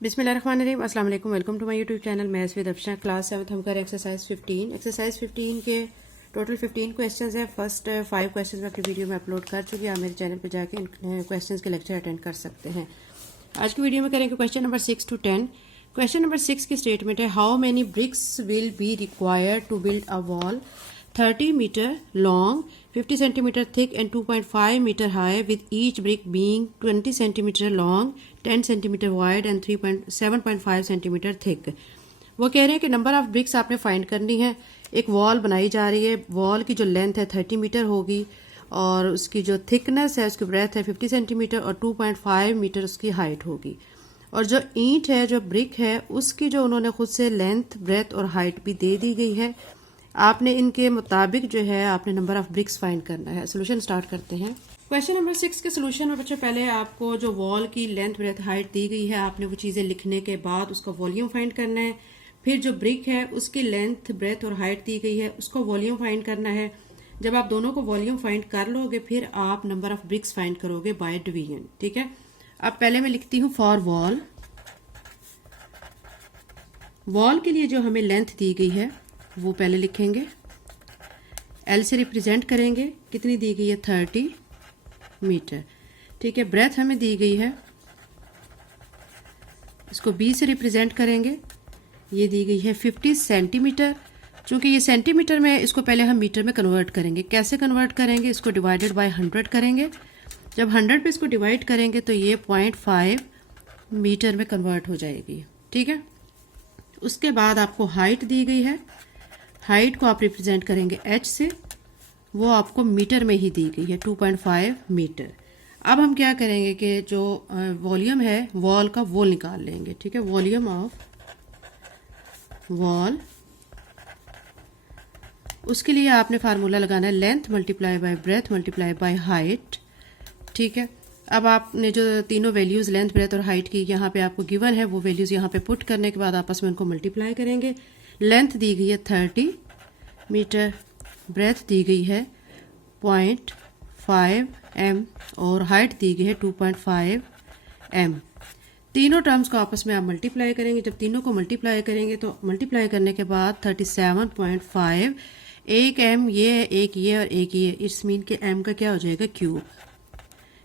बिस्मिल्लाहिर्रहमानिर्रहीम, अस्सलाम वालेकुम। Welcome to my YouTube channel maths with Afsha. Class 7 हम करें एक्सरसाइज 15। एक्सरसाइज 15 के टोटल 15 क्वेश्चंस हैं। फर्स्ट 5 क्वेश्चंस मैं अपनी वीडियो में अपलोड कर चुकी हूँ। आप मेरे चैनल पे जाके इन क्वेश्चंस के लेक्चर अटेंड कर सकते हैं। आज की वीडियो में करेंगे question number 6 to 10। Question number 6 की स्टेटमेंट है, how many bricks will be required to build a wall 30 metre long, 50 centimeter thick and 2.5 meter high, with each brick being 20 centimeter long, 10 centimeter wide and 7.5 centimeter thick। वो कह रहे हैं कि number of BRICS आपने find करनी है। एक wall बनाई जा रही है। वॉल की जो लेंथ है 30 मीटर होगी और उसकी जो थिकनेस है, उसकी ब्रेथ है 50 सेंटीमीटर और 2.5 मीटर उसकी हाइट होगी। और जो ईंट है, जो ब्रिक है, उसकी जो उन्होंने खुद से लेंथ, ब्रेथ और हाइट भी दे दी गई है। आपने इनके मुताबिक जो है आपने नंबर ऑफ ब्रिक्स फाइंड करना है। सोल्यूशन स्टार्ट करते हैं। क्वेश्चन नंबर 6 के सोल्यूशन में बच्चों पहले आपको जो वॉल की लेंथ, ब्रेथ, हाइट दी गई है, आपने वो चीज़ें लिखने के बाद उसका वॉल्यूम फाइंड करना है। फिर जो ब्रिक है उसकी लेंथ, ब्रेथ और हाइट दी गई है, उसको वॉल्यूम फाइंड करना है। जब आप दोनों को वॉल्यूम फाइंड कर लोगे फिर आप नंबर ऑफ ब्रिक्स फाइंड करोगे बाय डिवीजन। ठीक है। अब पहले मैं लिखती हूँ फॉर वॉल। वॉल के लिए जो हमें लेंथ दी गई है वो पहले लिखेंगे, एल से रिप्रेजेंट करेंगे। कितनी दी गई है? 30 मीटर। ठीक है। ब्रेथ हमें दी गई है, इसको बी से रिप्रेजेंट करेंगे। ये दी गई है 50 सेंटीमीटर। चूंकि ये सेंटीमीटर में, इसको पहले हम मीटर में कन्वर्ट करेंगे। कैसे कन्वर्ट करेंगे? इसको डिवाइडेड बाय 100 करेंगे। जब 100 पे इसको डिवाइड करेंगे तो ये 0.5 मीटर में कन्वर्ट हो जाएगी। ठीक है। उसके बाद आपको हाइट दी गई है। हाइट को आप रिप्रेजेंट करेंगे एच से, वो आपको मीटर में ही दी गई है 2.5 मीटर। अब हम क्या करेंगे कि जो वॉल्यूम है वॉल का, वो निकाल लेंगे। ठीक है। वॉल्यूम ऑफ वॉल, उसके लिए आपने फार्मूला लगाना है length multiply by breath multiply by height. ठीक है। अब आपने जो तीनों वैल्यूज़ लेंथ, ब्रेथ और हाइट की यहाँ पे आपको गिवन है, वो वैल्यूज़ यहाँ पे पुट करने के बाद आपस में उनको मल्टीप्लाई करेंगे। लेंथ दी गई है 30 मीटर, ब्रेथ दी गई है 0.5 m और हाइट दी गई है 2.5 m। तीनों टर्म्स को आपस में आप मल्टीप्लाई करेंगे। जब तीनों को मल्टीप्लाई करेंगे तो मल्टीप्लाई करने के बाद 37.5, एक m ये है, एक ये और एक ये, इट्स मीन के m का क्या हो जाएगा? क्यूब।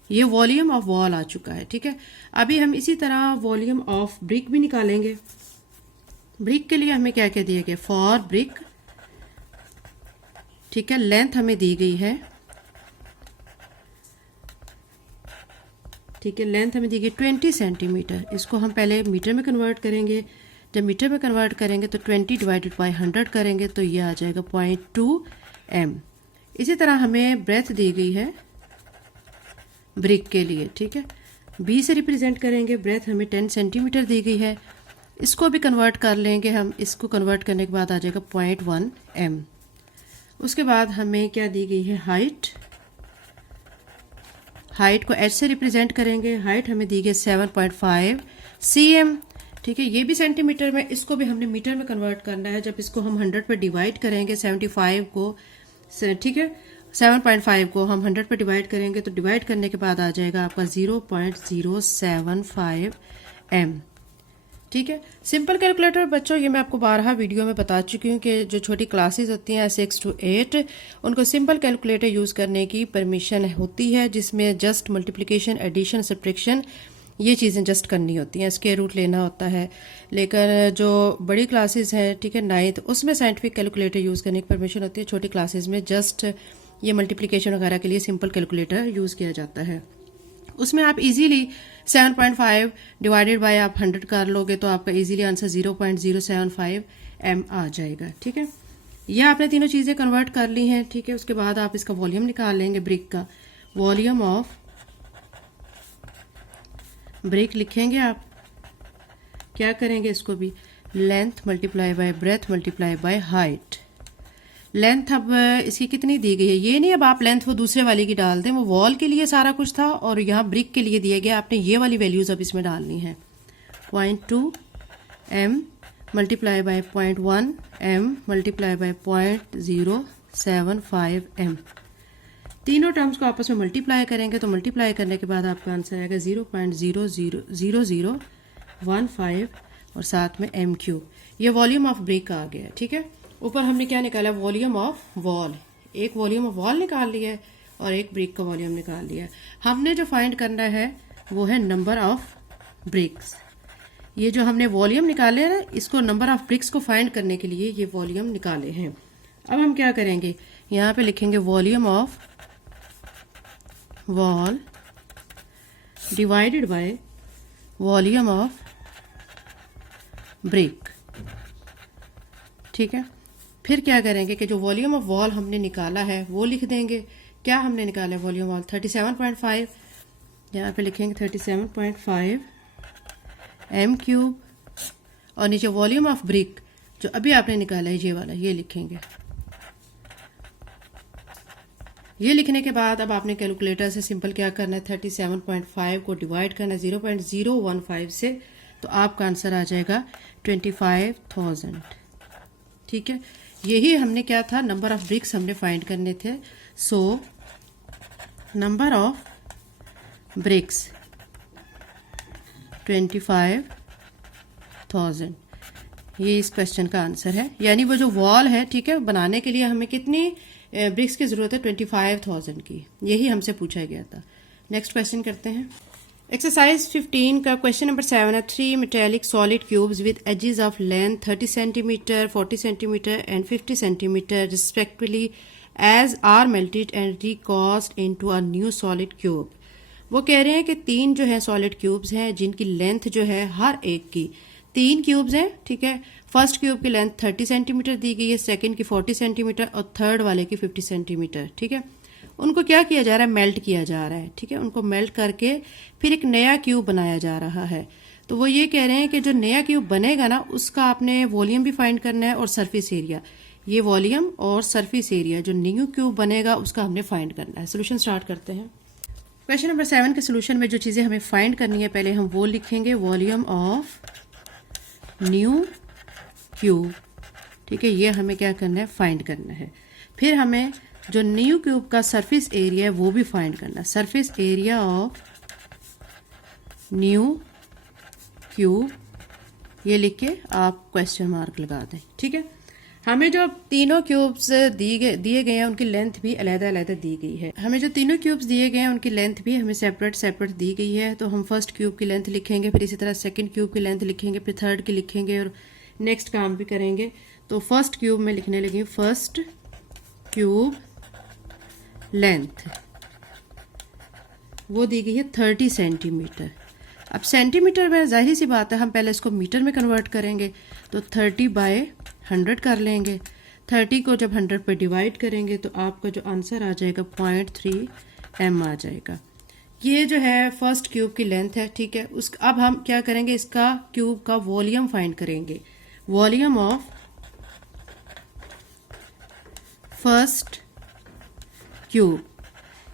ये वॉल्यूम ऑफ वॉल आ चुका है। ठीक है। अभी हम इसी तरह वॉल्यूम ऑफ ब्रिक भी निकालेंगे। ब्रिक के लिए हमें क्या क्या दिया गया? For brick. ठीक है। लेंथ हमें दी गई है, ठीक है, लेंथ हमें दी गई 20 सेंटीमीटर। इसको हम पहले मीटर में कन्वर्ट करेंगे। जब मीटर में कन्वर्ट करेंगे तो 20 डिवाइडेड बाय 100 करेंगे तो ये आ जाएगा 0.2 m। इसी तरह हमें ब्रेथ दी गई है ब्रिक के लिए। ठीक है। बी से रिप्रेजेंट करेंगे। ब्रेथ हमें 10 सेंटीमीटर दी गई है। इसको भी कन्वर्ट कर लेंगे हम। इसको कन्वर्ट करने के बाद आ जाएगा 0.1 m। उसके बाद हमें क्या दी गई है? हाइट। हाइट को एच से रिप्रेजेंट करेंगे। हाइट हमें दी गई 7.5 cm। ठीक है। ये भी सेंटीमीटर में, इसको भी हमने मीटर में कन्वर्ट करना है। जब इसको हम 100 पर डिवाइड करेंगे, 75 को, ठीक है, 7.5 को हम 100 पर डिवाइड करेंगे तो डिवाइड करने के बाद आ जाएगा आपका 0.075 m। ठीक है। सिंपल कैलकुलेटर बच्चों, ये मैं आपको बारहा वीडियो में बता चुकी हूँ कि जो छोटी क्लासेस होती हैं 6 to 8, उनको सिंपल कैलकुलेटर यूज़ करने की परमिशन होती है, जिसमें जस्ट मल्टीप्लिकेशन, एडिशन, सब्ट्रैक्शन, ये चीज़ें जस्ट करनी होती हैं। स्क्वायर रूट लेना होता है। लेकिन जो बड़ी क्लासेस हैं, ठीक है, 9th, उसमें साइंटिफिक कैलकुलेटर यूज़ करने की परमिशन होती है। छोटी क्लासेस में जस्ट ये मल्टीप्लिकेशन वगैरह के लिए सिंपल कैलकुलेटर यूज़ किया जाता है। उसमें आप इजीली 7.5 डिवाइडेड बाय आप 100 कर लोगे तो आपका इजीली आंसर 0.075 m आ जाएगा। ठीक है। ये आपने तीनों चीज़ें कन्वर्ट कर ली हैं। ठीक है। उसके बाद आप इसका वॉल्यूम निकाल लेंगे ब्रिक का। वॉल्यूम ऑफ ब्रिक लिखेंगे आप। क्या करेंगे? इसको भी length multiply by breath multiply by height. Length अब इसकी कितनी दी गई है? ये नहीं अब आप लेंथ वो दूसरे वाले की डाल दें, वो वॉल के लिए सारा कुछ था और यहाँ ब्रिक के लिए दिया गया। आपने ये वाली वैल्यूज अब इसमें डालनी है। 0.2 m multiply by 0.1 m multiply by 0.075 m। तीनों टर्म्स को आपस में मल्टीप्लाई करेंगे तो मल्टीप्लाई करने के बाद आपका आंसर आएगा 0.0000 15 और साथ में एम क्यूब। ये वॉल्यूम ऑफ ब्रिक आ गया, ठीक है। ऊपर हमने क्या निकाला, वॉल्यूम ऑफ वॉल, एक वॉल्यूम ऑफ वॉल निकाल लिया है और एक ब्रिक का वॉल्यूम निकाल लिया है। हमने जो फाइंड करना है वो है नंबर ऑफ ब्रिक्स। ये जो हमने वॉल्यूम निकाले हैं ना, इसको नंबर ऑफ ब्रिक्स को फाइंड करने के लिए ये वॉल्यूम निकाले हैं। अब हम क्या करेंगे, यहाँ पे लिखेंगे volume of wall divided by volume of brick, ठीक है। फिर क्या करेंगे कि जो वॉल्यूम ऑफ वॉल हमने निकाला है वो लिख देंगे। क्या हमने निकाला है वॉल्यूम वॉल, 37.5, यहाँ पे लिखेंगे 37.5 एम क्यूब, और नीचे वॉल्यूम ऑफ ब्रिक जो अभी आपने निकाला है ये वाला, ये लिखेंगे। ये लिखने के बाद अब आपने कैलकुलेटर से सिंपल क्या करना है, 37.5 को डिवाइड करना है 0.015 से, तो आपका आंसर आ जाएगा 25,000, ठीक है। यही हमने क्या था, नंबर ऑफ ब्रिक्स हमने फाइंड करने थे। सो नंबर ऑफ ब्रिक्स 25,000, ये इस क्वेश्चन का आंसर है। यानी वो जो वॉल है, ठीक है, बनाने के लिए हमें कितनी ब्रिक्स की जरूरत है, 25,000 की। यही हमसे पूछा गया था। नेक्स्ट क्वेश्चन करते हैं। एक्सरसाइज 15 का क्वेश्चन नंबर 7 है। 3 metallic solid cubes with edges of length 30 centimetre, 40 centimetre and 50 centimetre respectively as are melted and recast into a new solid cube. वो कह रहे हैं कि 3 जो है सॉलिड क्यूब्स हैं जिनकी लेंथ जो है हर एक की 3 क्यूब्स हैं, ठीक है। फर्स्ट क्यूब की लेंथ 30 सेंटीमीटर दी गई है, सेकंड की 40 सेंटीमीटर और थर्ड वाले की 50 सेंटीमीटर, ठीक है। उनको क्या किया जा रहा है, मेल्ट किया जा रहा है, ठीक है। उनको मेल्ट करके फिर एक नया क्यूब बनाया जा रहा है। तो वो ये कह रहे हैं कि जो नया क्यूब बनेगा ना, उसका आपने वॉल्यूम भी फाइंड करना है और सरफेस एरिया। ये वॉल्यूम और सरफेस एरिया जो न्यू क्यूब बनेगा उसका हमने फाइंड करना है। सोल्यूशन स्टार्ट करते हैं। क्वेश्चन नंबर 7 के सोल्यूशन में जो चीज़ें हमें फाइंड करनी है, पहले हम वो लिखेंगे वॉल्यूम ऑफ न्यू क्यूब, ठीक है। ये हमें क्या करना है, फाइंड करना है। फिर हमें जो न्यू क्यूब का सरफेस एरिया है वो भी फाइंड करना है। Surface area of new cube, ये लिख के आप क्वेश्चन मार्क लगा दें, ठीक है। हमें जो तीनों क्यूब्स दिए गए हैं उनकी लेंथ भी अलग-अलग दी गई है। हमें जो तीनों क्यूब्स दिए गए हैं उनकी लेंथ भी हमें सेपरेट दी गई है। तो हम फर्स्ट क्यूब की लेंथ लिखेंगे, फिर इसी तरह सेकंड क्यूब की लेंथ लिखेंगे, फिर थर्ड की लिखेंगे और नेक्स्ट काम भी करेंगे। तो फर्स्ट क्यूब में लिखने लगी फर्स्ट क्यूब लेंथ, वो दी गई है 30 सेंटीमीटर। अब सेंटीमीटर में जाहिर सी बात है हम पहले इसको मीटर में कन्वर्ट करेंगे, तो 30/100 कर लेंगे। 30 को जब 100 पे डिवाइड करेंगे तो आपका जो आंसर आ जाएगा 0.3 m आ जाएगा। ये जो है फर्स्ट क्यूब की लेंथ है, ठीक है। अब हम क्या करेंगे, इसका क्यूब का वॉल्यूम फाइंड करेंगे। वॉल्यूम ऑफ फर्स्ट क्यूब,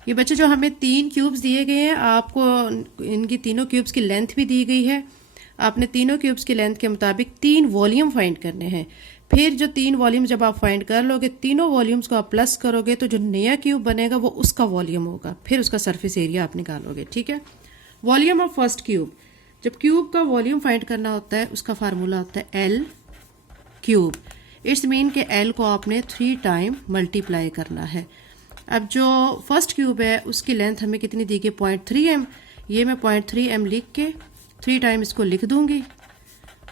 ये बच्चे जो हमें 3 क्यूब्स दिए गए हैं, आपको इनकी तीनों क्यूब्स की लेंथ भी दी गई है। आपने तीनों क्यूब्स की लेंथ के मुताबिक 3 वॉल्यूम फाइंड करने हैं। फिर जो 3 वॉल्यूम जब आप फाइंड कर लोगे, तीनों वॉल्यूम्स को आप प्लस करोगे तो जो नया क्यूब बनेगा वो उसका वॉल्यूम होगा, फिर उसका सरफेस एरिया आप निकालोगे, ठीक है। वॉल्यूम ऑफ फर्स्ट क्यूब, जब क्यूब का वॉल्यूम फाइंड करना होता है उसका फार्मूला होता है L क्यूब। इट्स मीन के L को आपने 3 टाइम मल्टीप्लाई करना है। अब जो फर्स्ट क्यूब है उसकी लेंथ हमें कितनी दी गई, 0.3 m। ये मैं 0.3 m लिख के 3 टाइम इसको लिख दूंगी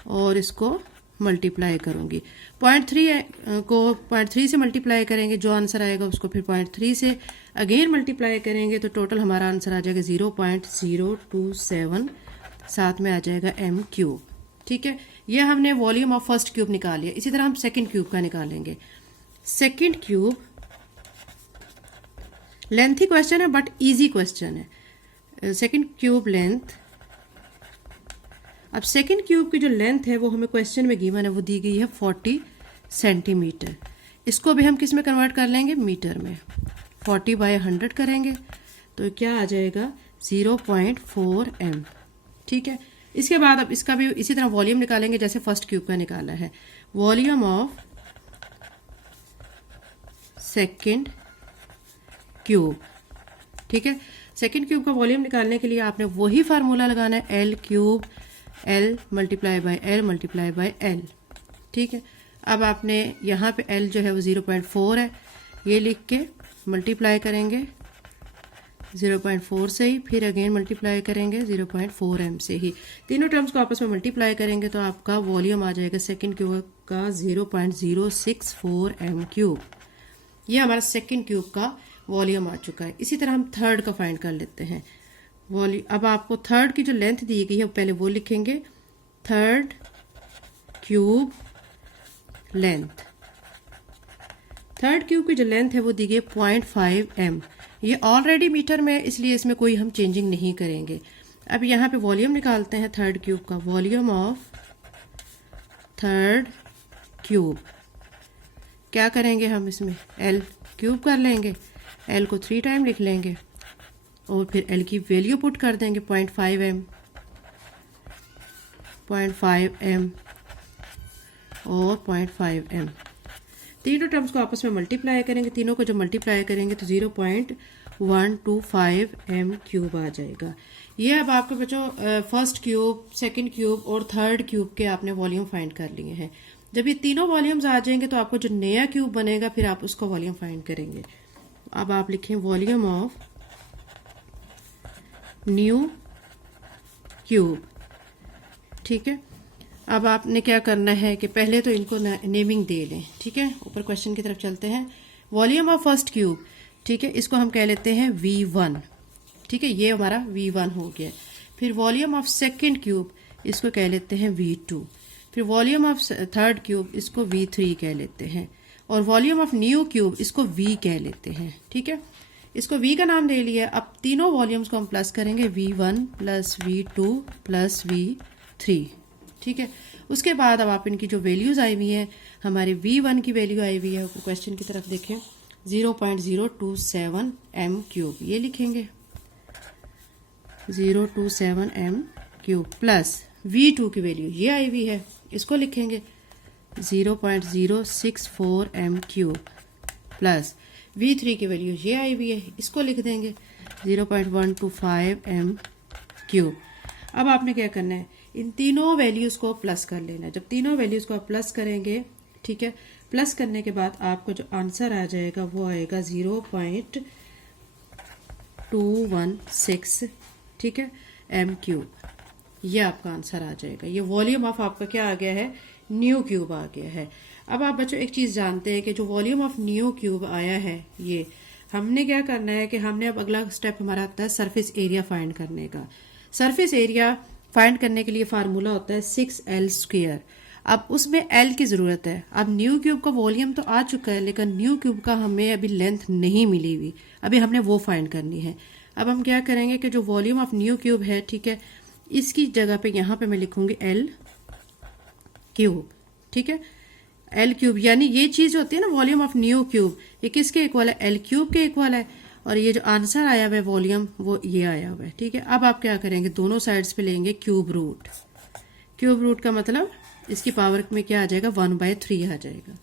और इसको मल्टीप्लाई करूंगी। 0.3 को 0.3 से मल्टीप्लाई करेंगे, जो आंसर आएगा उसको फिर 0.3 से अगेन मल्टीप्लाई करेंगे, तो टोटल हमारा आंसर आ जाएगा 0.027, साथ में आ जाएगा m क्यूब, ठीक है। ये हमने वॉल्यूम ऑफ फर्स्ट क्यूब निकाल लिया। इसी तरह हम सेकंड क्यूब का निकालेंगे। सेकंड क्यूब लेंथी क्वेश्चन है बट इजी क्वेश्चन है। सेकंड क्यूब लेंथ, अब सेकंड क्यूब की जो लेंथ है वो हमें क्वेश्चन में गिवन है, वो दी गई है 40 सेंटीमीटर। इसको भी हम किस में कन्वर्ट कर लेंगे, मीटर में। 40/100 करेंगे तो क्या आ जाएगा 0.4 m, ठीक है। इसके बाद अब इसका भी इसी तरह वॉल्यूम निकालेंगे जैसे फर्स्ट क्यूब का निकाला है। वॉल्यूम ऑफ सेकंड क्यूब, ठीक है। सेकंड क्यूब का वॉल्यूम निकालने के लिए आपने वही फार्मूला लगाना है, L cube L multiply by L multiply by L. ठीक है, अब आपने यहाँ पे एल जो है वो 0.4 है, ये लिख के मल्टीप्लाई करेंगे 0.4 से ही, फिर अगेन मल्टीप्लाई करेंगे 0.4 m से ही। तीनों टर्म्स को आपस में मल्टीप्लाई करेंगे तो आपका वॉल्यूम आ जाएगा सेकंड क्यूब का 0.064 m क्यूब। ये हमारा सेकंड क्यूब का वॉल्यूम आ चुका है। इसी तरह हम थर्ड का फाइंड कर लेते हैं वॉल्यूम। अब आपको थर्ड की जो लेंथ दी गई है पहले वो लिखेंगे, third cube length. Third cube की जो लेंथ है वो दी गई 0.5 m। ये ऑलरेडी मीटर में है इसलिए इसमें कोई हम चेंजिंग नहीं करेंगे। अब यहाँ पे वॉल्यूम निकालते हैं थर्ड क्यूब का, वॉल्यूम ऑफ थर्ड क्यूब। क्या करेंगे हम इसमें, एल क्यूब कर लेंगे, एल को 3 टाइम लिख लेंगे और फिर एल की वैल्यू पुट कर देंगे 0.5 m, 0.5 m और 0.5 m। तीनों टर्म्स को आपस में मल्टीप्लाई करेंगे, तीनों को जब मल्टीप्लाई करेंगे तो 0.125 m क्यूब आ जाएगा। ये अब आपके बच्चों फर्स्ट क्यूब, सेकंड क्यूब और थर्ड क्यूब के आपने वॉल्यूम फाइंड कर लिए हैं। जब ये तीनों वॉल्यूम्स आ जाएंगे तो आपको जो नया क्यूब बनेगा फिर आप उसका वॉल्यूम फाइंड करेंगे। अब आप लिखें वॉल्यूम ऑफ न्यू क्यूब। ठीक है, अब आपने क्या करना है कि पहले तो इनको नेमिंग दे लें। ठीक है, ऊपर क्वेश्चन की तरफ चलते हैं। वॉल्यूम ऑफ फर्स्ट क्यूब, ठीक है, इसको हम कह लेते हैं V1। ठीक है, ये हमारा V1 हो गया। फिर वॉल्यूम ऑफ सेकंड क्यूब, इसको कह लेते हैं V2। फिर वॉल्यूम ऑफ थर्ड क्यूब, इसको V3 कह लेते हैं। और वॉल्यूम ऑफ न्यू क्यूब, इसको V कह लेते हैं। ठीक है, इसको V का नाम दे लिया। अब तीनों वॉल्यूम्स को हम प्लस करेंगे, V1 plus V2 plus V3। ठीक है, उसके बाद अब आप इनकी जो वैल्यूज आई हुई हैं, हमारे V1 की वैल्यू आई हुई है, क्वेश्चन की तरफ देखें, 0.027 m क्यूब, ये लिखेंगे 027 m क्यूब प्लस V2 की वैल्यू ये आई हुई है, इसको लिखेंगे 0.064 m क्यूब प्लस V3 की वैल्यू ये आई हुई है, इसको लिख देंगे 0.125 m क्यूब। अब आपने क्या करना है, इन तीनों वैल्यूज को प्लस कर लेना है। जब तीनों वैल्यूज को आप प्लस करेंगे, ठीक है, प्लस करने के बाद आपको जो आंसर आ जाएगा वो आएगा 0.216, ठीक है, m क्यूब। ये आपका आंसर आ जाएगा। ये वॉल्यूम ऑफ आपका क्या आ गया है, न्यू क्यूब आ गया है। अब आप बच्चों एक चीज जानते हैं कि जो वॉल्यूम ऑफ न्यू क्यूब आया है, ये हमने क्या करना है कि हमने अब अगला स्टेप हमारा आता है सरफेस एरिया फाइंड करने का। सरफेस एरिया फाइंड करने के लिए फार्मूला होता है 6l²। अब उसमें l की जरूरत है। अब न्यू क्यूब का वॉल्यूम तो आ चुका है लेकिन न्यू क्यूब का हमें अभी लेंथ नहीं मिली हुई, अभी हमने वो फाइंड करनी है। अब हम क्या करेंगे कि जो वॉल्यूम ऑफ न्यू क्यूब है, ठीक है, इसकी जगह पे यहाँ पे मैं लिखूंगी l क्यूब। ठीक है, l क्यूब, यानी ये चीज होती है ना वॉल्यूम ऑफ न्यू क्यूब, ये किसके इक्वल है, l क्यूब के इक्वल है। और ये जो आंसर आया हुआ है वॉल्यूम, वो ये आया हुआ है। ठीक है, अब आप क्या करेंगे, दोनों साइड्स पे लेंगे क्यूब रूट। क्यूब रूट का मतलब इसकी पावर में क्या आ जाएगा, 1/3 आ जाएगा।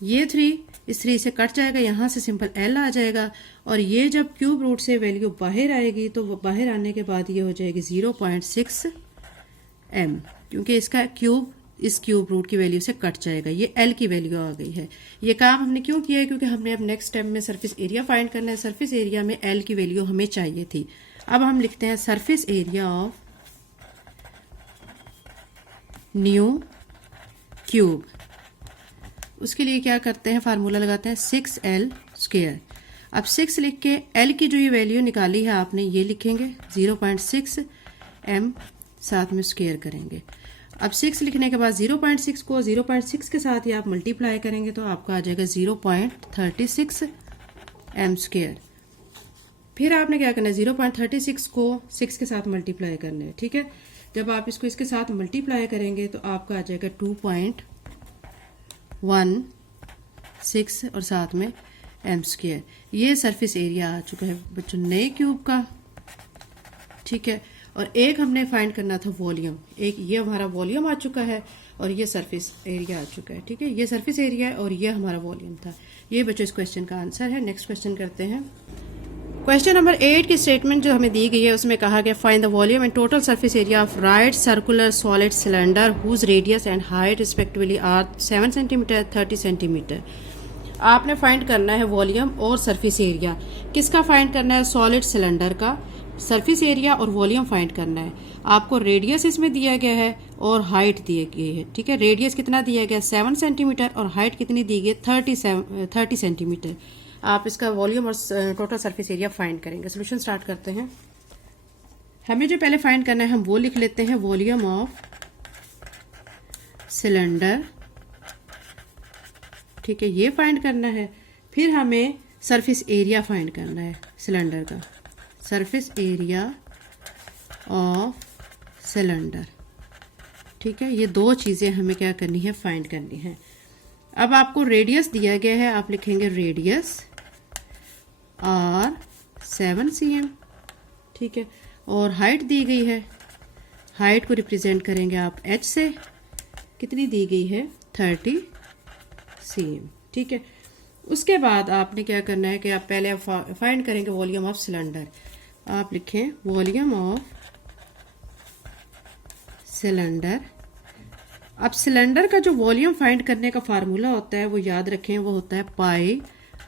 ये 3 इस 3 से कट जाएगा, यहाँ से सिंपल l आ जाएगा। और ये जब क्यूब रूट से वैल्यू बाहर आएगी तो बाहर आने के बाद ये हो जाएगी 0.6 m, क्योंकि इसका क्यूब इस क्यूब रूट की वैल्यू से कट जाएगा। ये l की वैल्यू आ गई है। ये काम हमने क्यों किया है, क्योंकि हमने अब नेक्स्ट स्टेप में सरफेस एरिया फाइंड करना है। सरफेस एरिया में l की वैल्यू हमें चाहिए थी। अब हम लिखते हैं surface area of new cube. उसके लिए क्या करते हैं, फार्मूला लगाते हैं 6l²। अब 6 लिख के l की जो ये वैल्यू निकाली है आपने, ये लिखेंगे 0.6 m, साथ में स्क्वायर करेंगे। अब 6 लिखने के बाद 0.6 को 0.6 के साथ ही आप मल्टीप्लाई करेंगे तो आपका आ जाएगा 0.36 m²। फिर आपने क्या करना है, 0.36 को 6 के साथ मल्टीप्लाई करना है। ठीक है, जब आप इसको इसके साथ मल्टीप्लाई करेंगे तो आपका आ जाएगा 2.16 और साथ में m²। ये सरफेस एरिया आ चुका है बच्चों नए क्यूब का। ठीक है, और एक हमने फाइंड करना था वॉल्यूम, एक ये हमारा वॉल्यूम आ चुका है और ये सरफेस एरिया आ चुका है। ठीक है, ये सरफेस एरिया है और ये हमारा वॉल्यूम था। ये बच्चों इस क्वेश्चन का आंसर है। नेक्स्ट क्वेश्चन करते हैं। क्वेश्चन नंबर 8 की स्टेटमेंट जो हमें दी गई है उसमें कहा गया find the volume and total surface area of right circular solid cylinder whose radius and height respectively are 7 centimetre 30 centimetre. आपने फाइंड करना है वॉल्यूम और सरफेस एरिया। किसका फाइंड करना है? सॉलिड सिलेंडर का सरफेस एरिया और वॉल्यूम फाइंड करना है। आपको रेडियस इसमें दिया गया है और हाइट दी गई है। ठीक है, रेडियस कितना दिया गया? 7 सेंटीमीटर और हाइट कितनी दी गई? 30 सेंटीमीटर। आप इसका वॉल्यूम और टोटल सरफेस एरिया फाइंड करेंगे। सोल्यूशन स्टार्ट करते हैं। हमें जो पहले फाइंड करना है हम वो लिख लेते हैं, वॉल्यूम ऑफ सिलेंडर। ठीक है, ये फाइंड करना है। फिर हमें सरफेस एरिया फाइंड करना है सिलेंडर का, सरफेस एरिया ऑफ सिलेंडर। ठीक है, ये दो चीज़ें हमें क्या करनी है? फाइंड करनी है। अब आपको रेडियस दिया गया है, आप लिखेंगे रेडियस आर 7 cm। ठीक है, और हाइट दी गई है, हाइट को रिप्रेजेंट करेंगे आप h से, कितनी दी गई है? 30 cm। ठीक है, उसके बाद आपने क्या करना है कि आप पहले फाइंड करेंगे वॉल्यूम ऑफ सिलेंडर। आप लिखें वॉल्यूम ऑफ सिलेंडर। अब सिलेंडर का जो वॉल्यूम फाइंड करने का फार्मूला होता है वो याद रखें, वो होता है पाई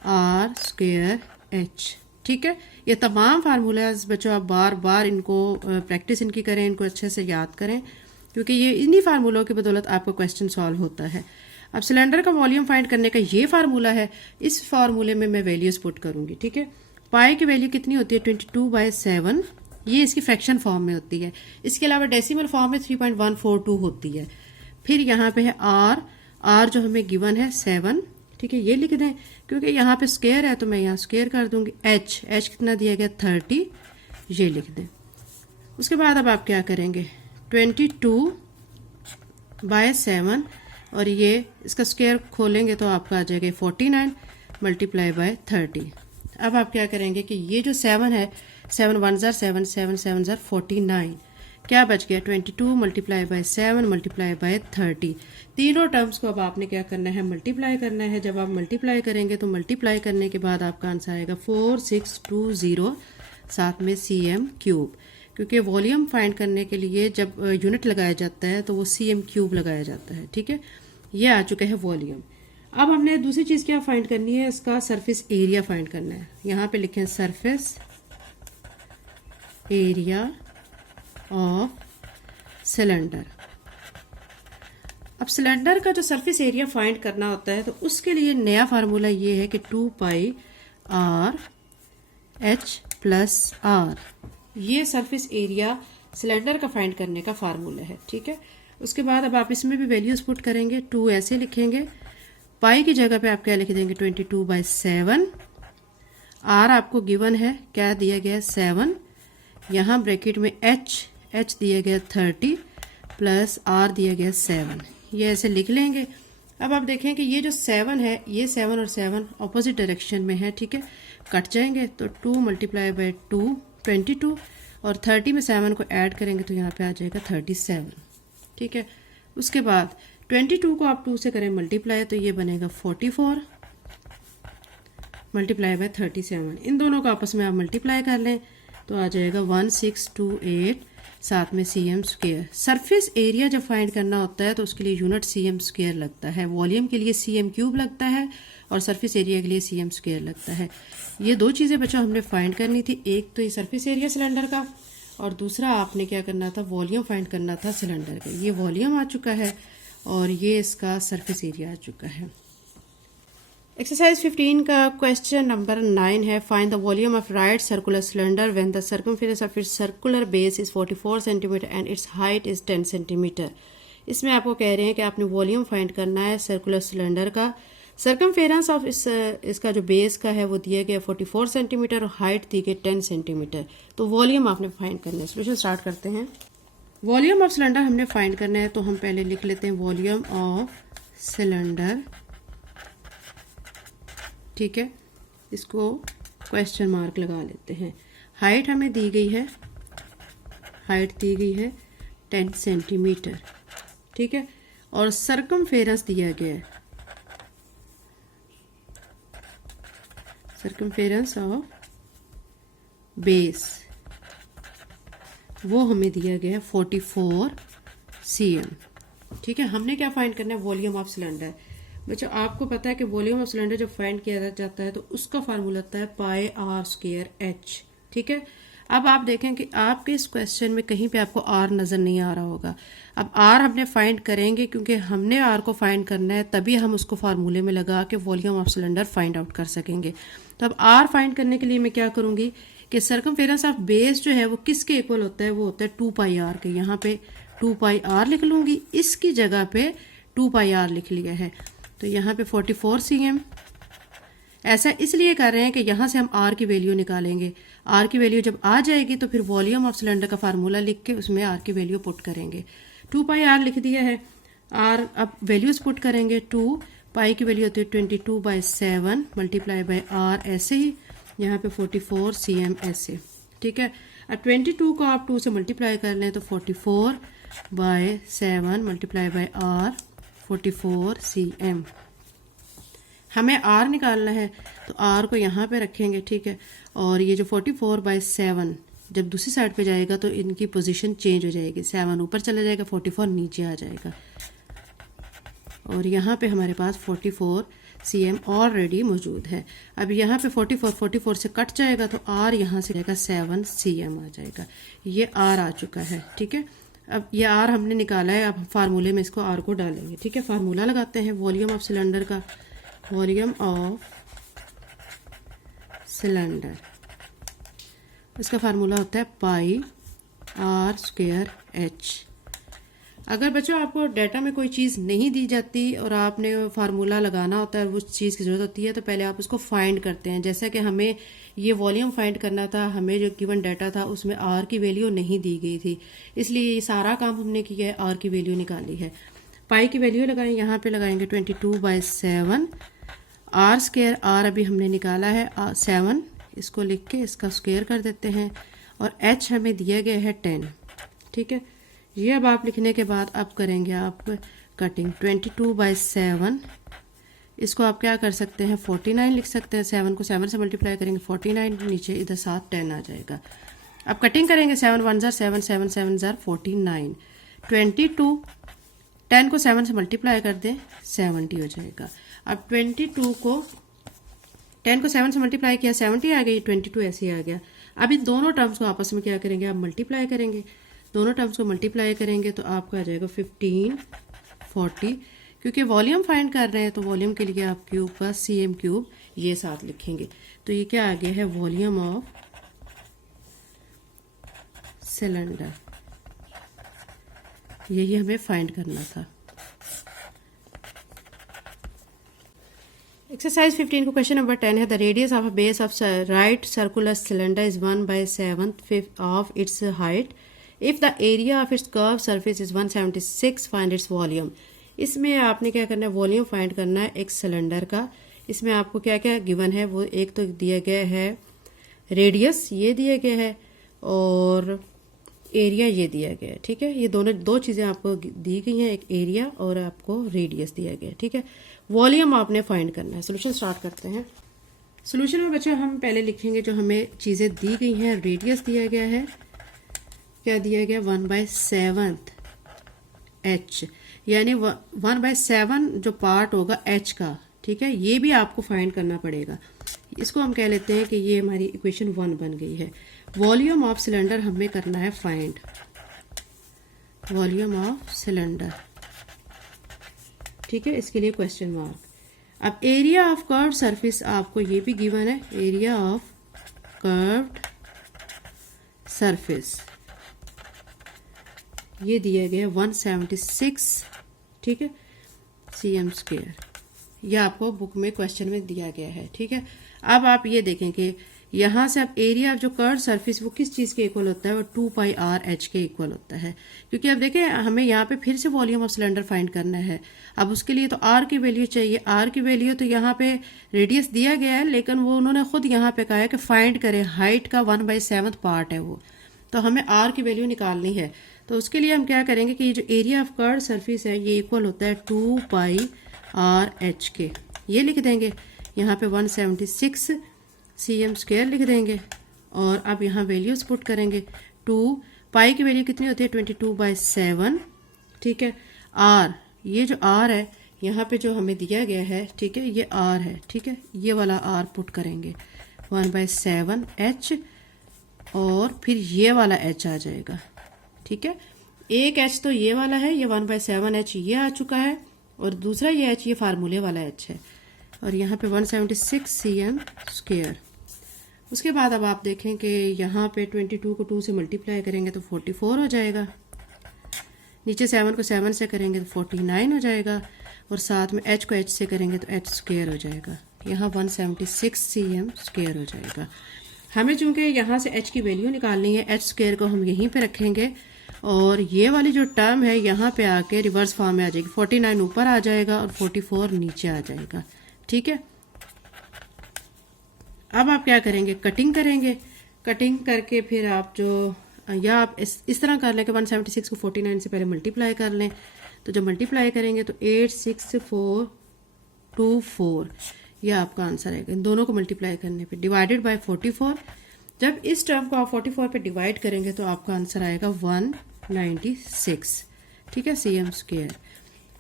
आर स्क्वायर एच। ठीक है, ये तमाम फार्मूलाज बच्चों आप बार बार इनको प्रैक्टिस इनकी करें, इनको अच्छे से याद करें, क्योंकि ये इन्हीं फार्मूलों की बदौलत आपका क्वेश्चन सॉल्व होता है। अब सिलेंडर का वॉल्यूम फाइंड करने का ये फार्मूला है, इस फार्मूले में मैं वैल्यूज पुट करूंगी। ठीक है, पाई की वैल्यू कितनी होती है? 22/7। ये इसकी फ्रैक्शन फॉर्म में होती है। इसके अलावा डेसिमल फॉर्म में 3.142 होती है। फिर यहाँ पे है आर जो हमें गिवन है 7। ठीक है, ये लिख दें, क्योंकि यहाँ पे स्क्वायर है तो मैं यहाँ स्क्वायर कर दूंगी। एच कितना दिया गया? 30, ये लिख दें। उसके बाद अब आप क्या करेंगे? 22/7 और ये इसका स्क्वायर खोलेंगे तो आपका आ जाएगा 49 × 30। अब आप क्या करेंगे कि ये जो 7 है, 7 1 जार 7, 7 7 जार 49, क्या बच गया? 22 × 7 × 30। तीनों टर्म्स को अब आपने क्या करना है? मल्टीप्लाई करना है। जब आप मल्टीप्लाई करेंगे तो मल्टीप्लाई करने के बाद आपका आंसर आएगा 4620, साथ में cm³, क्योंकि वॉल्यूम फाइंड करने के लिए जब यूनिट लगाया जाता है तो वो cm³ लगाया जाता है। ठीक है, ये आ चुका है वॉल्यूम। अब हमने दूसरी चीज़ क्या फाइंड करनी है? इसका सरफेस एरिया फाइंड करना है। यहाँ पे लिखें सरफेस एरिया ऑफ सिलेंडर। अब सिलेंडर का जो सरफेस एरिया फाइंड करना होता है तो उसके लिए नया फार्मूला ये है कि 2πr h+r। ये सरफेस एरिया सिलेंडर का फाइंड करने का फार्मूला है। ठीक है, उसके बाद अब आप इसमें भी वैल्यूज पुट करेंगे। 2 ऐसे लिखेंगे, पाई की जगह पे आप क्या लिख देंगे? 22/7। आर आपको गिवन है, क्या दिया गया? 7। यहाँ ब्रैकेट में एच दिया गया 30 प्लस आर दिया गया 7। ये ऐसे लिख लेंगे। अब आप देखें कि ये जो 7 है, ये 7 और 7 ऑपोजिट डायरेक्शन में है। ठीक है, कट जाएंगे तो 2 × 2 22 और 30 में 7 को ऐड करेंगे तो यहाँ पे आ जाएगा 37। ठीक है, उसके बाद 22 को आप 2 से करें मल्टीप्लाई तो ये बनेगा 44 × 37। इन दोनों को आपस में आप मल्टीप्लाई कर लें तो आ जाएगा 1628, साथ में cm²। सरफेस एरिया जब फाइंड करना होता है तो उसके लिए यूनिट cm² लगता है। वॉल्यूम के लिए cm³ लगता है और सरफेस एरिया के लिए cm² लगता है। ये दो चीज़ें बच्चों हमने फाइंड करनी थी, एक तो ये सरफेस एरिया सिलेंडर का और दूसरा आपने क्या करना था? वॉल्यूम फाइंड करना था सिलेंडर का। ये वॉल्यूम आ चुका है और ये इसका सरफेस एरिया आ चुका है। एक्सरसाइज 15 का क्वेश्चन नंबर 9 है, find the volume of right circular cylinder when the circumference of its circular base is 44 centimetre and it's height is 10 centimetre. इसमें आपको कह रहे हैं कि आपने वॉल्यूम फाइंड करना है सर्कुलर सिलेंडर का। सर्कमफेरेंस ऑफ इसका जो बेस का है वो दिया गया 44 सेंटीमीटर और हाइट दी गई 10 सेंटीमीटर। तो वॉल्यूम आपने फाइंड करना है। सोल्यूशन स्टार्ट करते हैं। वॉल्यूम ऑफ सिलेंडर हमने फाइंड करना है तो हम पहले लिख लेते हैं वॉल्यूम ऑफ सिलेंडर। ठीक है, इसको क्वेश्चन मार्क लगा लेते हैं। हाइट हमें दी गई है, हाइट दी गई है 10 सेंटीमीटर। ठीक है, और सर्कमफेरेंस दिया गया है, सर्कमफेरेंस ऑफ बेस वो हमें दिया गया है 44 cm। ठीक है, हमने क्या फाइंड करना है, वॉल्यूम ऑफ सिलेंडर। बच्चों आपको पता है कि वॉल्यूम ऑफ सिलेंडर जब फाइंड किया जाता है तो उसका फार्मूला होता है पाई आर स्क्वायर एच। ठीक है, अब आप देखें कि आपके इस क्वेश्चन में कहीं पे आपको आर नजर नहीं आ रहा होगा। अब आर हमने फाइंड करेंगे क्योंकि हमने आर को फाइंड करना है, तभी हम उसको फार्मूले में लगा के volume of cylinder find out कर सकेंगे। तो अब आर फाइंड करने के लिए मैं क्या करूंगी कि सर्कमफेरेंस ऑफ बेस जो है वो किसके इक्वल होता है, वो होता है 2 पाई आर के। यहाँ पे 2 पाई आर लिख लूंगी, इसकी जगह पे 2 पाई आर लिख लिया है। तो यहाँ पे 44 cm। ऐसा इसलिए कर रहे हैं कि यहाँ से हम आर की वैल्यू निकालेंगे। आर की वैल्यू जब आ जाएगी तो फिर वॉल्यूम ऑफ सिलेंडर का फार्मूला लिख के उसमें आर की वैल्यू पुट करेंगे। 2 पाई आर लिख दिया है। आर अब वैल्यूज पुट करेंगे। 2 पाई की वैल्यू होती है 22/7 मल्टीप्लाई बाय आर, ऐसे ही यहाँ पे 44 cm ऐसे। ठीक है, अब 22 को आप 2 से मल्टीप्लाई कर लें तो 44/7 मल्टीप्लाई बाय आर 44 cm। हमें आर निकालना है तो आर को यहाँ पे रखेंगे। ठीक है, और ये जो 44/7 जब दूसरी साइड पे जाएगा तो इनकी पोजीशन चेंज हो जाएगी, 7 ऊपर चला जाएगा, 44 नीचे आ जाएगा। और यहाँ पे हमारे पास 44 cm ऑलरेडी मौजूद है। अब यहाँ पे 44 से कट जाएगा तो आर यहाँ से जाएगा 7 cm आ जाएगा। ये आर आ चुका है। ठीक है, अब ये आर हमने निकाला है, अब फार्मूले में इसको आर को डालेंगे। ठीक है, फार्मूला लगाते हैं वॉल्यूम ऑफ सिलेंडर का। वॉल्यूम ऑफ सिलेंडर, इसका फार्मूला होता है पाई आर स्क्वायर एच। अगर बच्चों आपको डाटा में कोई चीज़ नहीं दी जाती और आपने फार्मूला लगाना होता है, उस चीज़ की ज़रूरत होती है, तो पहले आप उसको फाइंड करते हैं। जैसा कि हमें ये वॉल्यूम फाइंड करना था, हमें जो गिवन डाटा था उसमें आर की वैल्यू नहीं दी गई थी, इसलिए ये सारा काम हमने किया है, आर की वैल्यू निकाली है। पाई की वैल्यू लगाएं, यहाँ पे लगाएंगे 22/7 आर स्क्वायर। आर अभी हमने निकाला है 7, इसको लिख के इसका स्क्वायर कर देते हैं, और एच हमें दिया गया है 10। ठीक है, ये अब आप लिखने के बाद अब करेंगे आप कटिंग। 22/7 इसको आप क्या कर सकते हैं, 49 लिख सकते हैं। 7 को 7 से मल्टीप्लाई करेंगे 49, नीचे इधर 7 10 आ जाएगा। अब कटिंग करेंगे, 7 1 ज़ार 7, 7 7 ज़ार 49। 22 10 को 7 से मल्टीप्लाई कर दें 70 हो जाएगा। अब 22 को 10 को 7 से मल्टीप्लाई किया 70 आ गई, 22 ऐसे ही आ गया। अब इन दोनों टर्म्स को आपस में क्या करेंगे, आप मल्टीप्लाई करेंगे। दोनों टर्म्स को मल्टीप्लाई करेंगे तो आपको आ जाएगा 15 40। क्योंकि वॉल्यूम फाइंड कर रहे हैं तो वॉल्यूम के लिए आप क्यूब का cm क्यूब ये साथ लिखेंगे। तो ये क्या आ गया है, वॉल्यूम ऑफ सिलेंडर। यही हमें फाइंड करना था। एक्सरसाइज 15 को क्वेश्चन नंबर 10 है, the radius of a base of right circular cylinder is 1/7 of its height. If the area of its curve surface is 176, find its volume. इसमें आपने क्या करना है, वॉल्यूम फाइंड करना है एक सिलेंडर का। इसमें आपको क्या क्या गिवन है, वो एक तो दिया गया है रेडियस, ये दिया गया है, और एरिया ये दिया गया है। ठीक है, ये दोनों दो चीज़ें आपको दी गई हैं, एक एरिया और आपको रेडियस दिया गया है। ठीक है, वॉल्यूम आपने फाइंड करना है। सोल्यूशन स्टार्ट करते हैं। सोल्यूशन में बच्चों हम पहले लिखेंगे जो हमें चीज़ें दी गई हैं। रेडियस दिया गया है, क्या दिया गया, 1/7 h, यानी 1/7 जो पार्ट होगा h का। ठीक है, ये भी आपको फाइंड करना पड़ेगा। इसको हम कह लेते हैं कि ये हमारी इक्वेशन 1 बन गई है। वॉल्यूम ऑफ सिलेंडर हमें करना है फाइंड, वॉल्यूम ऑफ सिलेंडर। ठीक है, इसके लिए क्वेश्चन मार्क। अब एरिया ऑफ कर्व्ड सरफेस आपको ये भी गिवन है, एरिया ऑफ कर्व्ड सरफेस ये दिया गया 176। ठीक है, cm स्क्वायर, ये आपको बुक में क्वेश्चन में दिया गया है। ठीक है, अब आप ये देखें कि यहाँ से अब एरिया जो कर्व सरफेस वो किस चीज़ के इक्वल होता है, वो 2 पाई आर एच के इक्वल होता है। क्योंकि अब देखें हमें यहाँ पे फिर से वॉल्यूम ऑफ सिलेंडर फाइंड करना है। अब उसके लिए तो आर की वैल्यू चाहिए। आर की वैल्यू तो यहाँ पे रेडियस दिया गया है, लेकिन वो उन्होंने खुद यहाँ पे कहा है कि फाइंड करें, हाइट का 1/7 पार्ट है वो, तो हमें आर की वैल्यू निकालनी है। तो उसके लिए हम क्या करेंगे कि ये जो एरिया ऑफ कर्व सरफेस है ये इक्वल होता है 2 पाई आर एच के, ये लिख देंगे। यहाँ पे 176 cm स्क्वायर लिख देंगे, और अब यहाँ वैल्यूज पुट करेंगे। 2 पाई की वैल्यू कितनी होती है 22/7, ठीक है। आर, ये जो आर है यहाँ पे जो हमें दिया गया है, ठीक है, ये आर है, ठीक है, ये वाला आर पुट करेंगे 1/7 एच, और फिर ये वाला एच आ जाएगा, ठीक है। एक एच तो ये वाला है, ये 1/7 एच ये आ चुका है, और दूसरा ये एच ये फार्मूले वाला एच है, और यहाँ पे 176 cm²। उसके बाद अब आप देखें कि यहाँ पे 22 को 2 से मल्टीप्लाई करेंगे तो 44 हो जाएगा, नीचे 7 को 7 से करेंगे तो 49 हो जाएगा, और साथ में h को h से करेंगे तो h² हो जाएगा, यहाँ 176 cm² हो जाएगा। हमें चूंकि यहाँ से h की वैल्यू निकालनी है, h² को हम यहीं पे रखेंगे, और ये वाली जो टर्म है यहाँ पे आके रिवर्स फॉर्म में आ जाएगी, 49 ऊपर आ जाएगा और 44 नीचे आ जाएगा, ठीक है। अब आप क्या करेंगे, कटिंग करेंगे। कटिंग करके फिर आप जो, या आप इस तरह कर लें कि 176 को 49 से पहले मल्टीप्लाई कर लें, तो जब मल्टीप्लाई करेंगे तो 86424, यह आपका आंसर है। इन दोनों को मल्टीप्लाई करने पे डिवाइडेड बाय 44, जब इस टर्म को आप 44 पे डिवाइड करेंगे तो आपका आंसर आएगा 196, ठीक है, cm²।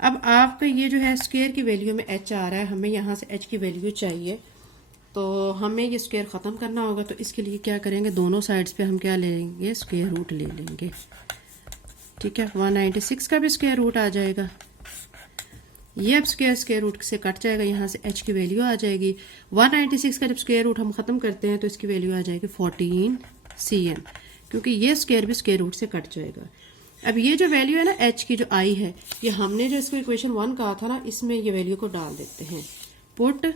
अब आपका ये जो है स्क्वायर की वैल्यू में h आ रहा है, हमें यहाँ से h की वैल्यू चाहिए, तो हमें ये स्क्वायर ख़त्म करना होगा। तो इसके लिए क्या करेंगे, दोनों साइड्स पे हम क्या ले लेंगे, स्क्वायर रूट ले लेंगे, ठीक है। 196 का भी स्क्वायर रूट आ जाएगा, ये अब स्क्वायर रूट से कट जाएगा, यहाँ से h की वैल्यू आ जाएगी। 196 का जब स्क्वायर रूट हम ख़त्म करते हैं तो इसकी वैल्यू आ जाएगी 14 cm, क्योंकि ये स्क्वायर भी स्क्वायर रूट से कट जाएगा। अब ये जो वैल्यू है ना h की जो i है, ये हमने जो इसको इक्वेशन 1 कहा था ना, इसमें ये वैल्यू को डाल देते हैं। Put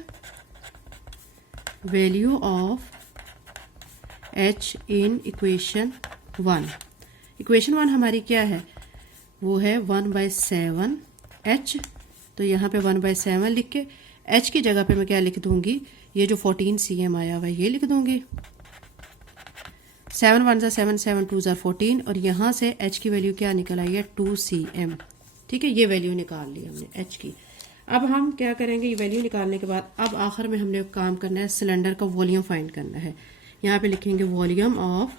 value of h in equation 1। Equation 1 हमारी क्या है, वो है 1/7 h, तो यहाँ पे 1/7 लिख के h की जगह पे मैं क्या लिख दूंगी, ये जो 14 cm आया हुआ है ये लिख दूंगी। 7 1 7 7 2 14, और यहाँ से h की वैल्यू क्या निकल आई है 2 cm, ठीक है, ये वैल्यू निकाल ली हमने h की। अब हम क्या करेंगे, ये वैल्यू निकालने के बाद अब आखिर में हमने काम करना है, सिलेंडर का वॉल्यूम फाइंड करना है। यहाँ पे लिखेंगे वॉल्यूम ऑफ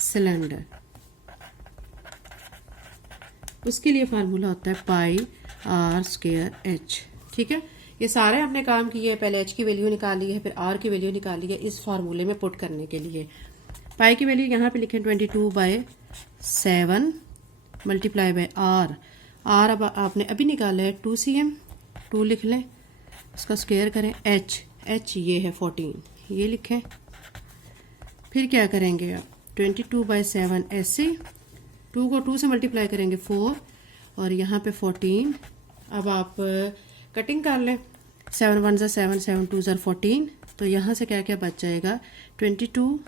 सिलेंडर, उसके लिए फार्मूला होता है πr²h, ठीक है। ये सारे हमने काम किए, पहले h की वैल्यू निकाली है, फिर r की वैल्यू निकाली है इस फार्मूले में पुट करने के लिए। पाई की वैल्यू यहाँ पे लिखें 22/7 मल्टीप्लाई बाय r अब आपने अभी निकाला है 2 cm, 2 लिख लें, उसका स्क्वायर करें, h ये है 14, ये लिखें। फिर क्या करेंगे आप 22/7 ऐसे 2 को 2 से मल्टीप्लाई करेंगे 4, और यहाँ पे 14। अब आप कटिंग कर लें, 7 1 7 7 2 14, तो यहाँ से क्या क्या बच जाएगा, 22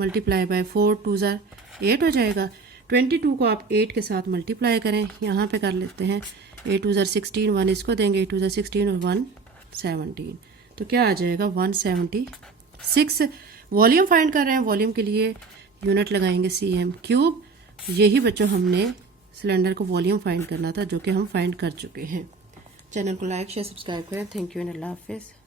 मल्टीप्लाई बाय 4 2 8 हो जाएगा। 22 को आप 8 के साथ मल्टीप्लाई करें, यहाँ पे कर लेते हैं 8 2 16, 1 इसको देंगे, 8 2 16 और 1 17, तो क्या आ जाएगा 176। वॉल्यूम फाइंड कर रहे हैं, वॉल्यूम के लिए यूनिट लगाएंगे cm³। यही बच्चों हमने सिलेंडर को वॉल्यूम फाइंड करना था, जो कि हम फाइंड कर चुके हैं। चैनल को लाइक शेयर सब्सक्राइब करें। थैंक यू एंड अल्लाह हाफिज़।